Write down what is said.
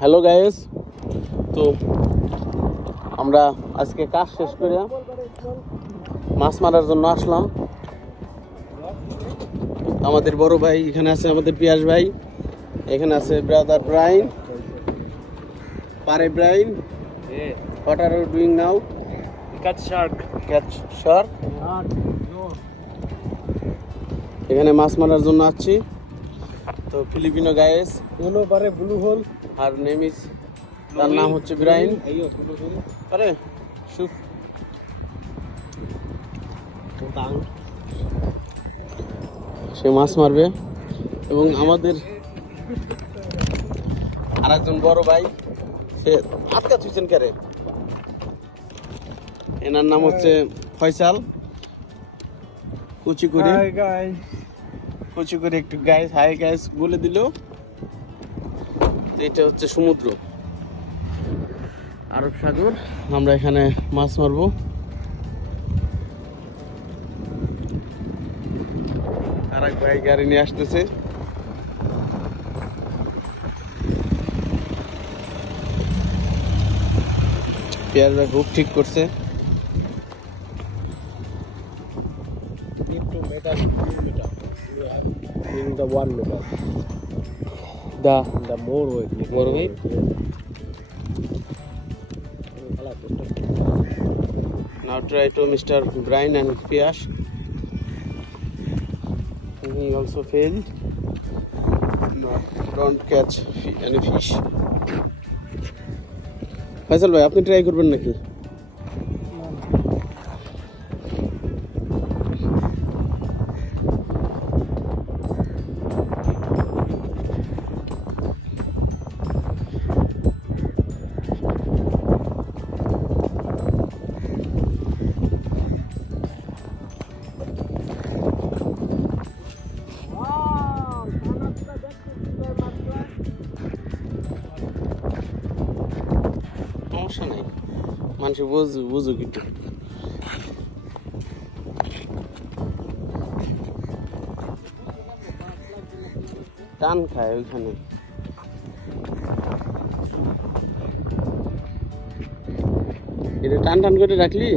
Hello guys, তো আমরা আজকে কাজ শেষ করে মাছ মারার জন্য আসলাম। আমাদের বড় ভাই এখানে আছে, আমাদের পিয়াস ভাই এখানে আছে, ব্রাদার ব্রাইন, পারে Brian. What are you doing now? Catch shark. Catch shark. এখানে মাছ মারার জন্য আসছি। তো Filipino guys, Uno pare blue hole. আর নেম ইজ, তার নাম হচ্ছে ব্রাইন। আরে শুক সে মাছ মারবে। এবং আমাদের আর একজন বড় ভাই, সে আটকা থুইছেন কারে, এনার নাম হচ্ছে ফয়সাল। কুচি করে Hi guys. কুচি করে একটু গাইস হাই গাইস বলে দিল। এটা হচ্ছে সমুদ্র, আরব সাগর। আমরা এখানে মাছ মারবো। আর এক ভাই গাড়ি নিয়ে আসতেছে। পেয়ার ভাই হুক ঠিক করছে। Need to meter 2 meter. In the 1 meter. The more weight. More weight? Now try to Mr. Brian and Piyash. He also failed. No, don't catch any fish. Faisal ভাই, আপনি ট্রাই করবেন নাকি? সমস্যা নাই, মানুষ বুঝুক একটু। টান খায় ওইখানে। এটা টান টান করে রাখলি